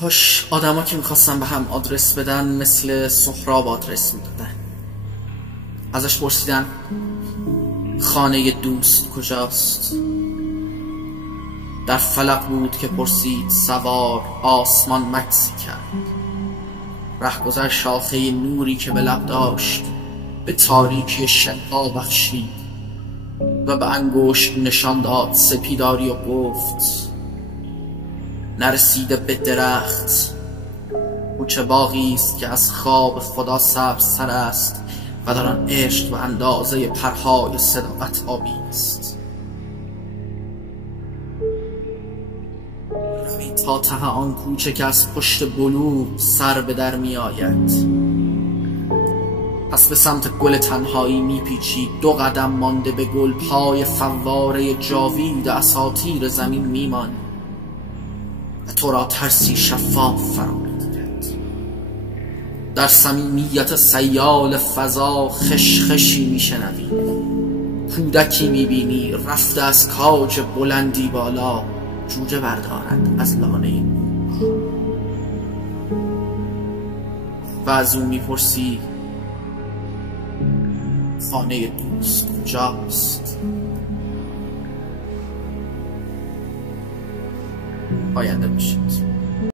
کاش آدما که میخواستن به هم آدرس بدن مثل سهراب آدرس میدادن. ازش پرسیدن خانه دوست کجاست؟ در فلک بود که پرسید سوار، آسمان مکسی کرد. رهگذر شاخه نوری که به لب داشت به تاریکی شنها بخشید و به انگشت نشان داد سپیداری و گفت نرسیده به درخت. کوچه باغی است که از خواب خدا سبزتر است و در آن عشق و اندازه پرهای صداقت آبی است. روی تا ته آن کوچه که از پشت بلوغ سر به در می آید. پس به سمت گل تنهایی می پیچی، 2 قدم مانده به گل پای فواره جاوید اساطیر زمین می مانی و تو را ترسی شفاف فرا می‌گیرد. در صمیمیت سیال فضا خشخشی میشنوی، کودکی میبینی رفته از کاج بلندی بالا جوجه بردارد از لانه و از او میپرسی خانه دوست کجاست؟ پاینده باشید.